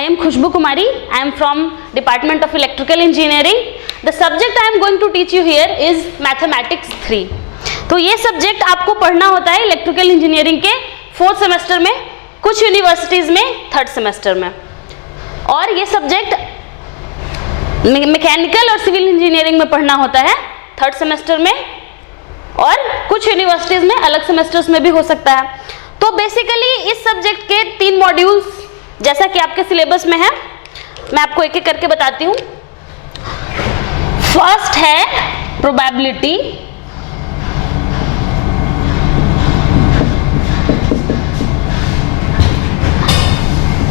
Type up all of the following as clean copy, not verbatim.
I am Khushbu Kumari. I am from Department of Electrical Engineering. The subject I am going to teach you here is Mathematics 3. तो ये subject आपको पढ़ना होता है electrical engineering के 4th semester में, कुछ यूनिवर्सिटीज़ में 3rd सेमेस्टर में, और ये सब्जेक्ट मैकेनिकल और सिविल इंजीनियरिंग में पढ़ना होता है 3rd सेमेस्टर में, और कुछ यूनिवर्सिटीज़ में अलग सेमेस्टर्स में भी हो सकता है। तो बेसिकली इस सब्जेक्ट के 3 मॉड्यूल्स जैसा कि आपके सिलेबस में है, मैं आपको एक एक करके बताती हूँ। फर्स्ट है प्रोबेबिलिटी,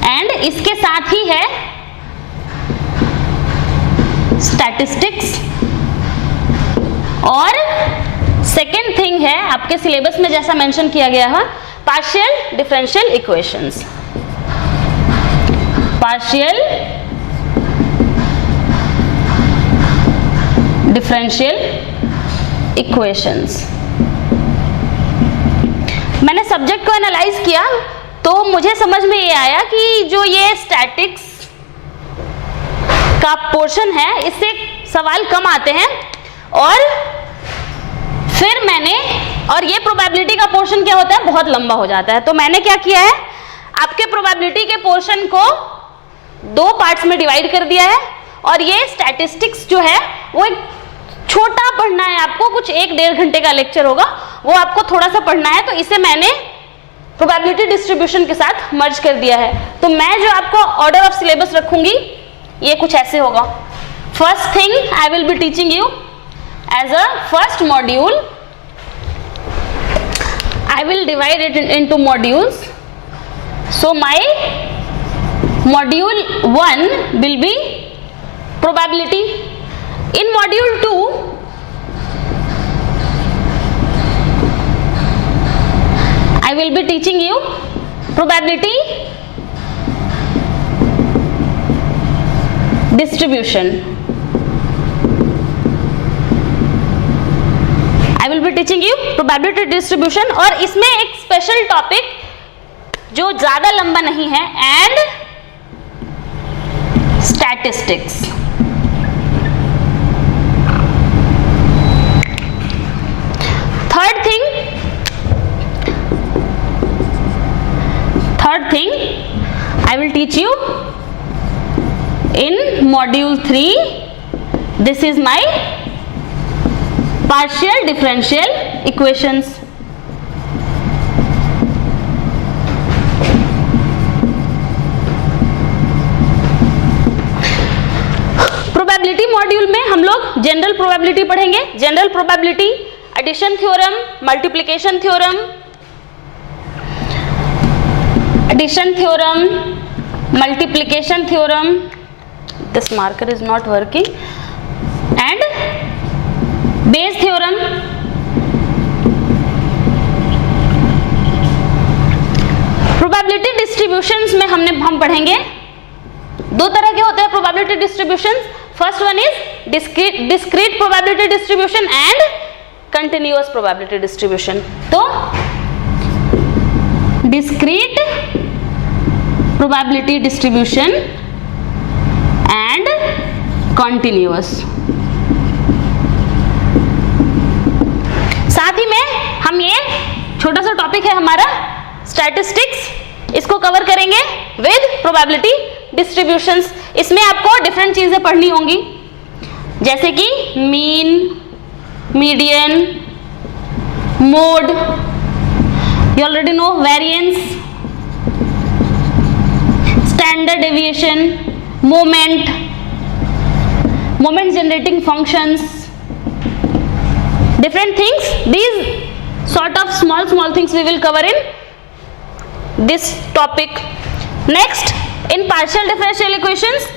एंड इसके साथ ही है स्टैटिस्टिक्स, और सेकेंड थिंग है आपके सिलेबस में जैसा मेंशन किया गया है partial differential equations. Partial differential equations. मैंने सब्जेक्ट को एनालाइज किया तो मुझे समझ में ये आया कि जो ये स्टैटिक्स का पोर्शन है इससे सवाल कम आते हैं, और फिर मैंने, और ये प्रोबेबिलिटी का पोर्शन क्या होता है, बहुत लंबा हो जाता है, तो मैंने क्या किया है, आपके प्रोबेबिलिटी के पोर्शन को 2 पार्ट्स में डिवाइड कर दिया है, और ये स्टैटिस्टिक्स जो है वो एक छोटा पढ़ना है आपको, कुछ 1-1.5 घंटे का लेक्चर होगा, वो आपको थोड़ा सा पढ़ना है, तो इसे मैंने प्रोबेबिलिटी डिस्ट्रीब्यूशन के साथ मर्ज कर दिया है। तो मैं जो आपको ऑर्डर ऑफ सिलेबस रखूंगी ये कुछ ऐसे होगा। First thing I will be teaching you as a first module, I will divide it into modules. So my module 1 will be probability. In module 2 I will be teaching you probability distribution. I will be teaching you probability distribution, और इसमें एक special topic जो ज्यादा लंबा नहीं है, and statistics. Third thing I will teach you in module 3. This is my partial differential equations. Probability module में हम लोग जनरल प्रोबेबिलिटी पढ़ेंगे। General probability, addition theorem, multiplication theorem, addition theorem, multiplication theorem, this marker is not working, and Bayes theorem. Probability distributions में हम पढ़ेंगे 2 तरह के होते हैं probability distributions. First one is discrete probability distribution and continuous probability distribution. तो discrete probability distribution and continuous. साथ ही में हम ये छोटा सा टॉपिक है हमारा स्टैटिस्टिक्स, इसको कवर करेंगे विद प्रोबेबिलिटी डिस्ट्रीब्यूशंस। इसमें आपको डिफरेंट चीजें पढ़नी होंगी, जैसे कि mean, median, mode, you already know, variance, standard deviation, moment generating functions, different things. These sort of small things we will cover in this topic. Next, in partial differential equations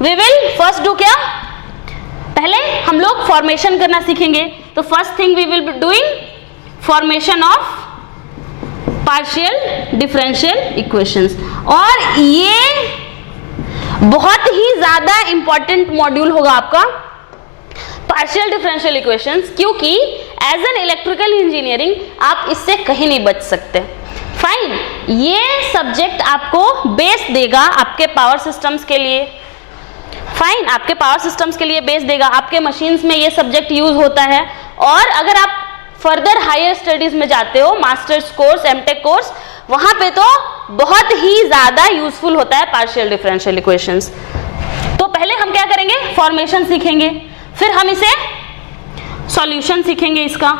we will first do क्या, पहले हम लोग formation करना सीखेंगे। तो first thing we will be doing formation of partial differential equations, और ये बहुत ही ज्यादा इंपॉर्टेंट मॉड्यूल होगा आपका पार्शियल डिफरेंशियल इक्वेशंस, क्योंकि एज एन इलेक्ट्रिकल इंजीनियरिंग आप इससे कहीं नहीं बच सकते। फाइन, ये सब्जेक्ट आपको बेस देगा आपके पावर सिस्टम्स के लिए। फाइन, आपके पावर सिस्टम्स के लिए बेस देगा, आपके मशीन्स में ये सब्जेक्ट यूज होता है। और अगर आप फर्दर हायर स्टडीज में जाते हो, मास्टर्स कोर्स, एमटेक कोर्स, वहां पे तो बहुत ही ज्यादा यूजफुल होता है पार्शियल डिफरेंशियल इक्वेशंस। तो पहले हम क्या करेंगे, फॉर्मेशन सीखेंगे, फिर हम इसे सॉल्यूशन सीखेंगे, इसका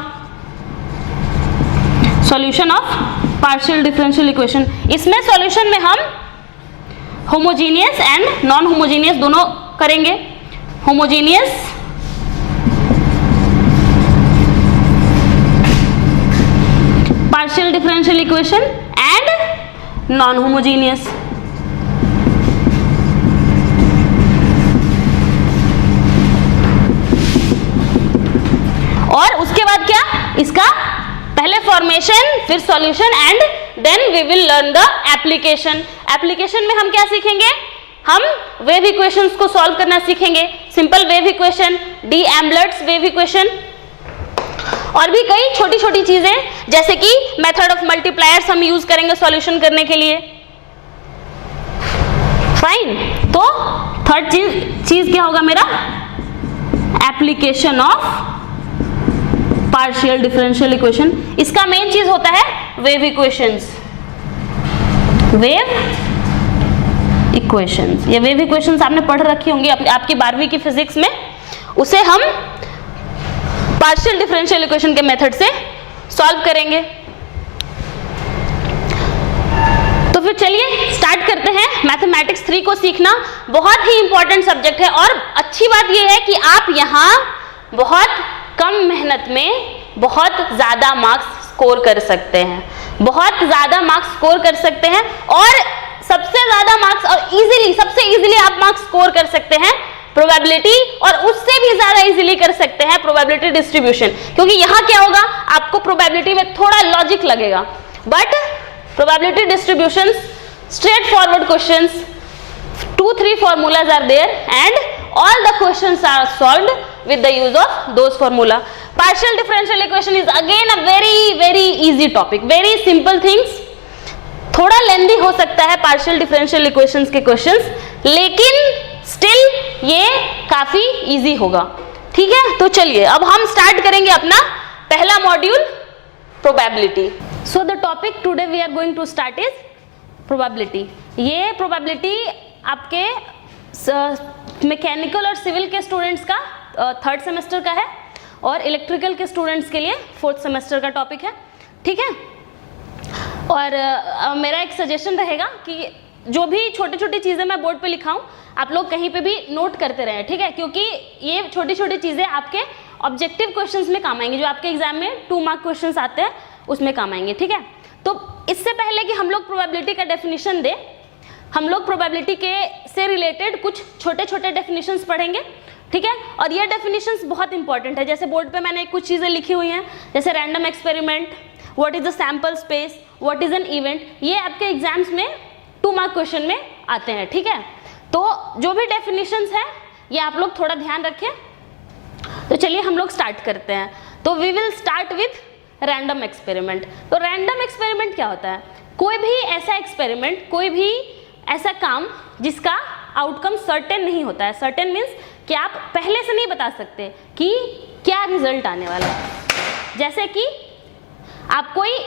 solution of partial differential equation. इसमें सॉल्यूशन में हम होमोजीनियस एंड नॉन होमोजीनियस दोनों करेंगे। Homogeneous partial differential equation and non homogeneous. और उसके बाद क्या, इसका पहले फॉर्मेशन, फिर solution and then we will learn the application. Application में हम क्या सीखेंगे, हम वेव इक्वेशंस को सॉल्व करना सीखेंगे, simple wave equation, d'Alembert's wave equation, और भी कई छोटी छोटी चीजें, जैसे कि मेथड ऑफ मल्टीप्लायर्स हम यूज करेंगे सॉल्यूशन करने के लिए। फाइन, तो थर्ड चीज क्या होगा मेरा, application of partial differential equation. इसका मेन चीज होता है वेव इक्वेशंस, वेव इक्वेशंस। ये वेव इक्वेशंस आपने पढ़ रखी होंगी आपकी 12वीं की फिजिक्स में, उसे हम पार्शियल डिफरेंशियल इक्वेशन के मेथड से सॉल्व करेंगे। तो फिर चलिए स्टार्ट करते हैं। मैथमेटिक्स 3 को सीखना बहुत ही इंपॉर्टेंट सब्जेक्ट है, और अच्छी बात यह है कि आप यहाँ बहुत कम मेहनत में बहुत ज्यादा मार्क्स स्कोर कर सकते हैं, बहुत ज्यादा मार्क्स स्कोर कर सकते हैं। और सबसे ज्यादा मार्क्स और सबसे इजीली आप मार्क्स स्कोर कर सकते हैं प्रोबेबिलिटी, और उससे भी ज्यादा इजीली कर सकते हैं प्रोबेबिलिटी डिस्ट्रीब्यूशन, क्योंकि यहाँ क्या होगा, आपको प्रोबेबिलिटी में थोड़ा लॉजिक लगेगा, but probability distribution straight forward questions, 2-3 formulas are there and all the questions are solved with the use of those formula. Partial differential equation is again a very easy topic, very simple things. थोड़ा लेंदी हो सकता है partial differential equations के questions, लेकिन still ये काफी easy होगा। ठीक है, तो चलिए अब हम स्टार्ट करेंगे अपना पहला module, probability. So the topic today we are going to start is probability. ये प्रोबेबिलिटी आपके मैकेनिकल और सिविल के स्टूडेंट्स का 3rd सेमेस्टर का है, और इलेक्ट्रिकल के स्टूडेंट्स के लिए 4th सेमेस्टर का टॉपिक है। ठीक है, और मेरा एक सजेशन रहेगा कि जो भी छोटी छोटी चीज़ें मैं बोर्ड पे लिखाऊं, आप लोग कहीं पे भी नोट करते रहें। ठीक है, क्योंकि ये छोटी छोटी चीज़ें आपके ऑब्जेक्टिव क्वेश्चंस में काम आएंगी, जो आपके एग्जाम में 2 मार्क क्वेश्चंस आते हैं उसमें काम आएंगे। ठीक है, तो इससे पहले कि हम लोग प्रोबेबिलिटी का डेफिनेशन दें, हम लोग प्रोबेबिलिटी के से रिलेटेड कुछ छोटे छोटे डेफिनेशंस पढ़ेंगे। ठीक है, और ये डेफिनेशंस बहुत इंपॉर्टेंट है। जैसे बोर्ड पे मैंने कुछ चीज़ें लिखी हुई हैं, जैसे random experiment, what is the sample space, what is an event, ये आपके एग्जाम्स में 2 मार्क क्वेश्चन में आते हैं। ठीक है, तो जो भी डेफिनेशंस है ये आप लोग थोड़ा ध्यान रखें। तो चलिए हम लोग स्टार्ट करते हैं। तो we will start with random experiment. तो रैंडम एक्सपेरिमेंट क्या होता है, कोई भी ऐसा एक्सपेरिमेंट, कोई भी ऐसा काम जिसका आउटकम सर्टेन नहीं होता है। सर्टेन मीन्स कि आप पहले से नहीं बता सकते कि क्या रिजल्ट आने वाला है। जैसे कि आप कोई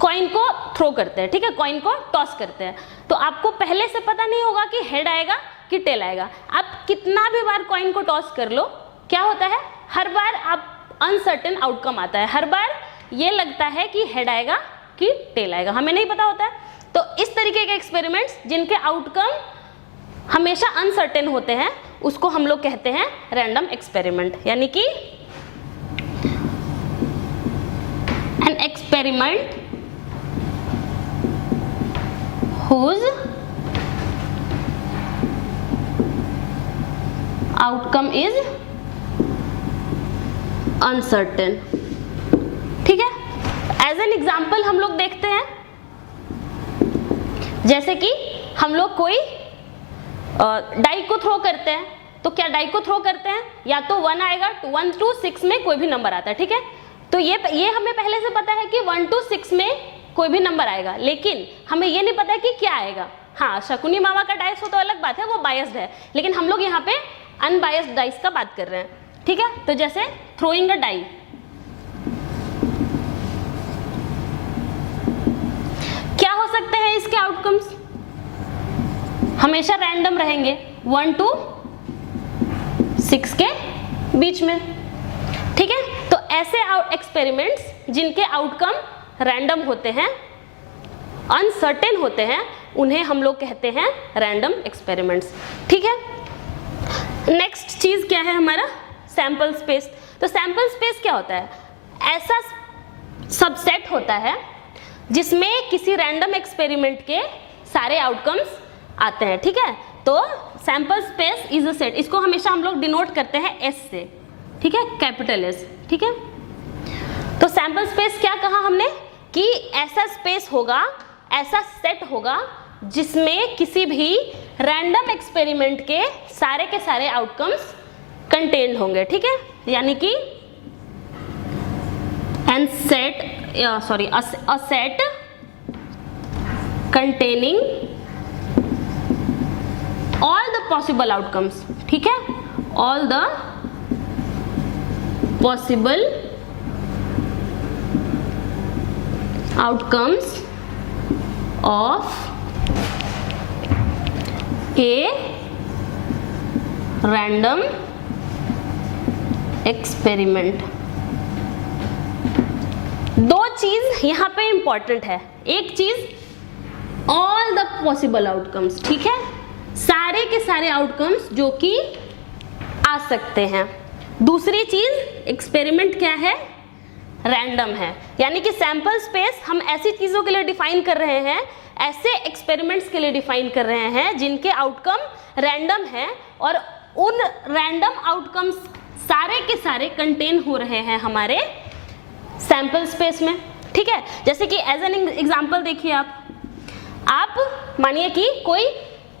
कॉइन को थ्रो करते हैं, ठीक है, कॉइन को टॉस करते हैं, तो आपको पहले से पता नहीं होगा कि हेड आएगा कि टेल आएगा। आप कितना भी बार कॉइन को टॉस कर लो, क्या होता है, हर बार आप अनसर्टेन आउटकम आता है, हर बार ये लगता है कि हेड आएगा कि टेल आएगा, हमें नहीं पता होता है। तो इस तरीके के एक्सपेरिमेंट्स जिनके आउटकम हमेशा अनसर्टेन होते हैं, उसको हम लोग कहते हैं रैंडम एक्सपेरिमेंट। यानी कि an experiment whose outcome is uncertain। ठीक है, एज एन एग्जाम्पल हम लोग देखते हैं, जैसे कि हम लोग कोई डाई को थ्रो करते हैं, तो क्या डाई को थ्रो करते हैं, या तो 1 आएगा, 1 to 6 में कोई भी नंबर आता है। ठीक है, तो ये हमें पहले से पता है कि 1 to 6 में कोई भी नंबर आएगा, लेकिन हमें ये नहीं पता है कि क्या आएगा। हाँ, शकुनी मामा का डाइस हो तो अलग बात है, वो बायस्ड है, लेकिन हम लोग यहाँ पे अनबायस्ड डाइस का बात कर रहे हैं, ठीक है। तो जैसे थ्रोइंग अ डाई, क्या हो सकते हैं इसके आउटकम्स? हमेशा रैंडम रहेंगे 1 to 6 के बीच में, ठीक है। तो ऐसे एक्सपेरिमेंट्स जिनके आउटकम रैंडम होते हैं, अनसर्टेन होते हैं, उन्हें हम लोग कहते हैं रैंडम एक्सपेरिमेंट्स, ठीक है। नेक्स्ट चीज क्या है हमारा? Sample space. तो सैंपल स्पेस क्या होता है? ऐसा सबसेट होता है जिसमें किसी रैंडम एक्सपेरिमेंट के सारे आउटकम्स आते हैं, ठीक है। तो sample space is a set, इसको हमेशा हम लोग डिनोट करते हैं एस से, ठीक है, कैपिटल एस, ठीक है। तो सैंपल स्पेस क्या कहा हमने कि ऐसा स्पेस होगा, ऐसा सेट होगा जिसमें किसी भी रैंडम एक्सपेरिमेंट के सारे आउटकम्स कंटेन्ड होंगे, ठीक है। यानी कि a set containing all the possible outcomes, ठीक है, all the possible outcomes of a random experiment। दो चीज यहां पे इंपॉर्टेंट है, एक चीज ऑल द पॉसिबल आउटकम्स, ठीक है, सारे के सारे आउटकम्स जो कि आ सकते हैं। दूसरी चीज एक्सपेरिमेंट क्या है? रैंडम है। यानी कि सैंपल स्पेस हम ऐसी चीजों के लिए डिफाइन कर रहे हैं, ऐसे एक्सपेरिमेंट्स के लिए डिफाइन कर रहे हैं जिनके आउटकम रैंडम है और उन रैंडम आउटकम्स सारे के सारे कंटेन हो रहे हैं हमारे सैंपल स्पेस में, ठीक है। जैसे कि एज एन एग्जांपल देखिए, आप मानिए कि कोई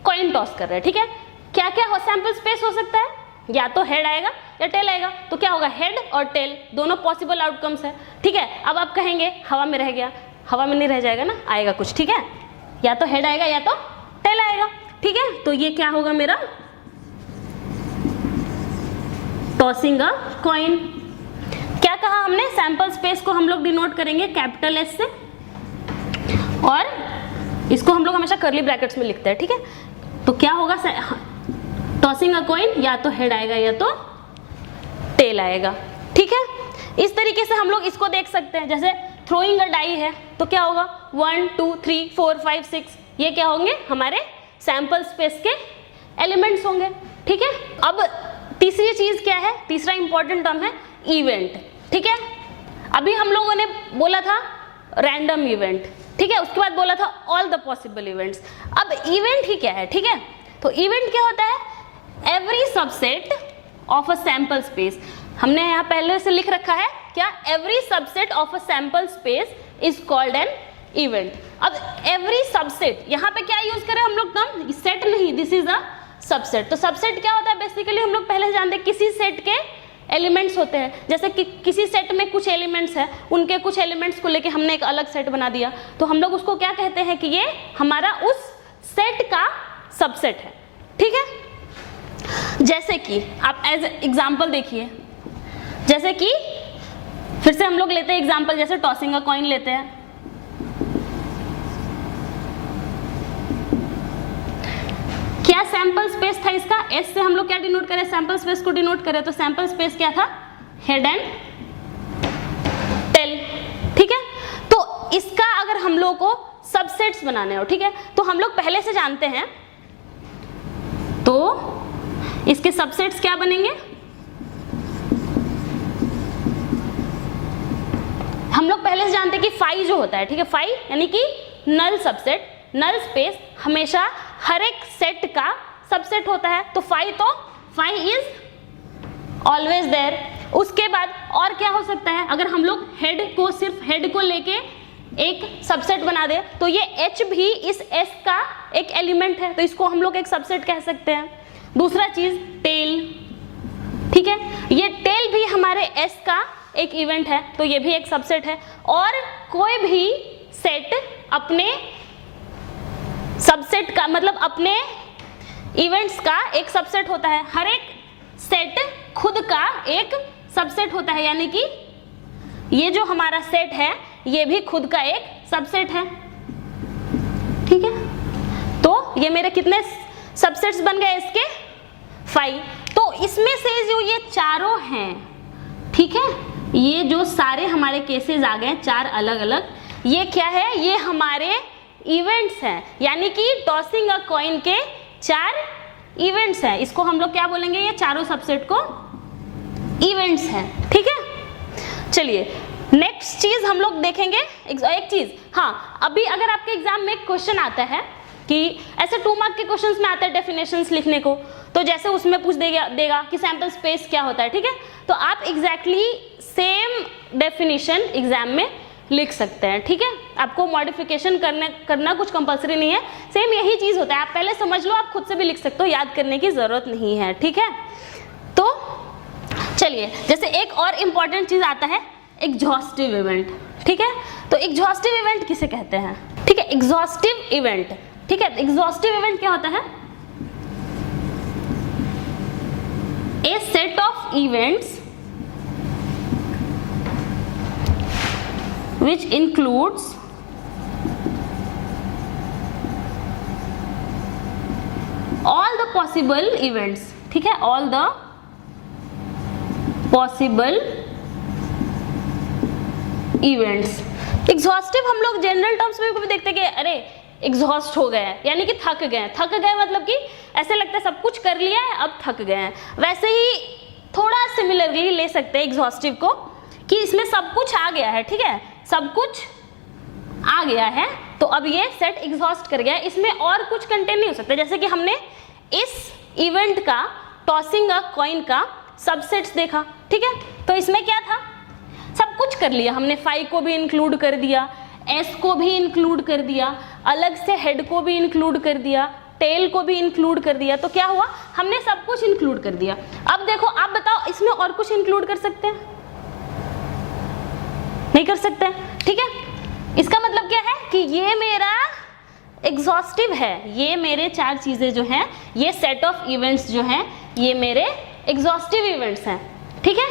कॉइन टॉस कर रहे हैं, ठीक है। क्या क्या हो सैंपल स्पेस हो सकता है? या तो हेड आएगा या टेल आएगा। तो क्या होगा? हेड और टेल दोनों पॉसिबल आउटकम्स है, ठीक है। अब आप कहेंगे हवा में रह गया, हवा में नहीं रह जाएगा ना, आएगा कुछ, ठीक है। या तो हेड आएगा या तो टेल आएगा, ठीक है। तो ये क्या होगा मेरा? Tossing a coin. क्या कहा हमने? सैंपल स्पेस को हम लोग डिनोट करेंगे कैपिटल एस से और इसको हम लोग हमेशा कर्ली ब्रैकेट्स में लिखते हैं, ठीक है। तो क्या होगा? टॉसिंग अ कॉइन, या तो हेड आएगा या तो टेल आएगा, ठीक है। इस तरीके से हम लोग इसको देख सकते हैं। जैसे थ्रोइंग अ डाई है तो क्या होगा? 1 2 3 4 5 6 ये क्या होंगे? हमारे सैंपल स्पेस के एलिमेंट्स होंगे, ठीक है। अब तीसरी चीज क्या है? तीसरा इंपॉर्टेंट टर्म है इवेंट, ठीक है। अभी हम लोगों ने बोला था रैंडम इवेंट, ठीक है, उसके बाद बोला था ऑल द पॉसिबल इवेंट्स। अब इवेंट ही क्या है, ठीक है। तो इवेंट क्या होता है? Every subset of a sample space. हमने यहाँ पहले से लिख रखा है क्या? Every subset of a sample space is called an event. अब एवरी सबसेट, यहाँ पे क्या यूज करें हम लोग? टर्म सेट नहीं, दिस इज अ सबसेट। तो सबसेट क्या होता है? बेसिकली हम लोग पहले से जानते हैं किसी सेट के एलिमेंट्स होते हैं। जैसे कि किसी सेट में कुछ एलिमेंट्स हैं, उनके कुछ एलिमेंट्स को लेके हमने एक अलग सेट बना दिया, तो हम लोग उसको क्या कहते हैं कि ये हमारा उस सेट का सबसेट है, ठीक है। जैसे कि आप एज एग्जांपल देखिए, जैसे कि फिर से हम लोग लेते हैं एग्जांपल, जैसे टॉसिंग अ कॉइन लेते हैं। क्या सैंपल स्पेस था इसका? एस से हम लोग क्या डिनोट करें? सैंपल स्पेस को डिनोट करें। तो सैंपल स्पेस क्या था? हेड एंड टेल, ठीक है। तो इसका अगर हम लोग को सबसेट्स बनाने हो, ठीक है, तो हम लोग पहले से जानते हैं, तो इसके सबसेट्स क्या बनेंगे? हम लोग पहले से जानते हैं कि फाई जो होता है, ठीक है, फाई यानी कि नल सबसेट, नल स्पेस हमेशा हर एक सेट का सबसेट होता है। तो फाई इज ऑलवेज देयर। उसके बाद और क्या हो सकता है? अगर हम लोग हेड को, सिर्फ हेड को लेके एक सबसेट बना दे, तो ये एच भी इस एस का एक एलिमेंट है, तो इसको हम लोग एक सबसेट कह सकते हैं। दूसरा चीज टेल, ठीक है, ये टेल भी हमारे एस का एक इवेंट है, तो ये भी एक सबसेट है। और कोई भी सेट अपने सबसेट का, मतलब अपने इवेंट्स का एक सबसेट होता है, हर एक सेट खुद का एक सबसेट होता है, यानी कि ये जो हमारा सेट है ये भी खुद का एक सबसेट है, ठीक है। तो ये मेरे कितने सबसेट्स बन गए इसके 5। तो इसमें से जो ये चारों हैं, ठीक है, ये जो सारे हमारे केसेस आ गए 4 अलग अलग, ये क्या है, ये हमारे इवेंट्स हैं, यानी कि टॉसिंग अ कॉइन के 4 इवेंट्स हैं। इसको हम लोग क्या बोलेंगे, ये चारों सबसेट को इवेंट्स हैं, ठीक है। चलिए नेक्स्ट चीज हम लोग देखेंगे, एक चीज, हाँ, अभी अगर आपके एग्जाम में एक क्वेश्चन आता है कि ऐसे 2 मार्क के क्वेश्चंस में आता है डेफिनेशंस लिखने को, तो जैसे उसमें पूछ देगा कि सैंपल स्पेस क्या होता है, ठीक है, तो आप एग्जैक्टली सेम डेफिनेशन एग्जाम में लिख सकते हैं, ठीक है। आपको मॉडिफिकेशन करना कुछ कंपलसरी नहीं है, सेम यही चीज होता है, आप पहले समझ लो, आप खुद से भी लिख सकते हो, याद करने की जरूरत नहीं है, ठीक है। तो चलिए, जैसे एक और इंपॉर्टेंट चीज आता है एग्जॉस्टिव इवेंट, ठीक है। तो एग्जॉस्टिव इवेंट किसे कहते हैं, ठीक है, एग्जॉस्टिव इवेंट, ठीक है। एग्जॉस्टिव इवेंट क्या होता है, a set of events which includes all the possible events, ठीक है, all the possible events। Exhaustive हम लोग जनरल टर्म्स में भी देखते हैं कि अरे एग्जॉस्ट हो गए, यानी कि थक गए, मतलब कि ऐसे लगता है सब कुछ कर लिया है अब थक गए हैं। वैसे ही थोड़ा सिमिलरली ले सकते हैं एग्जॉस्टिव को कि इसमें सब कुछ आ गया है, ठीक है, सब कुछ आ गया है, तो अब ये सेट एग्जॉस्ट कर गया है, इसमें और कुछ कंटेन नहीं हो सकता। जैसे कि हमने इस इवेंट का, टॉसिंग अ कॉइन का सबसेट्स देखा, ठीक है, तो इसमें क्या था, सब कुछ कर लिया हमने, 5 को भी इंक्लूड कर दिया, एस को भी इंक्लूड कर दिया, अलग से हेड को भी इंक्लूड कर दिया, टेल को भी इंक्लूड कर दिया, तो क्या हुआ, हमने सब कुछ इंक्लूड कर दिया। अब देखो, आप बताओ इसमें और कुछ इंक्लूड कर सकते हैं, नहीं कर सकते, ठीक है। इसका मतलब क्या है कि ये मेरा एग्जॉस्टिव है, ये मेरे 4 चीजें जो हैं, ये सेट ऑफ इवेंट्स जो हैं, ये मेरे एग्जॉस्टिव इवेंट्स हैं, ठीक है।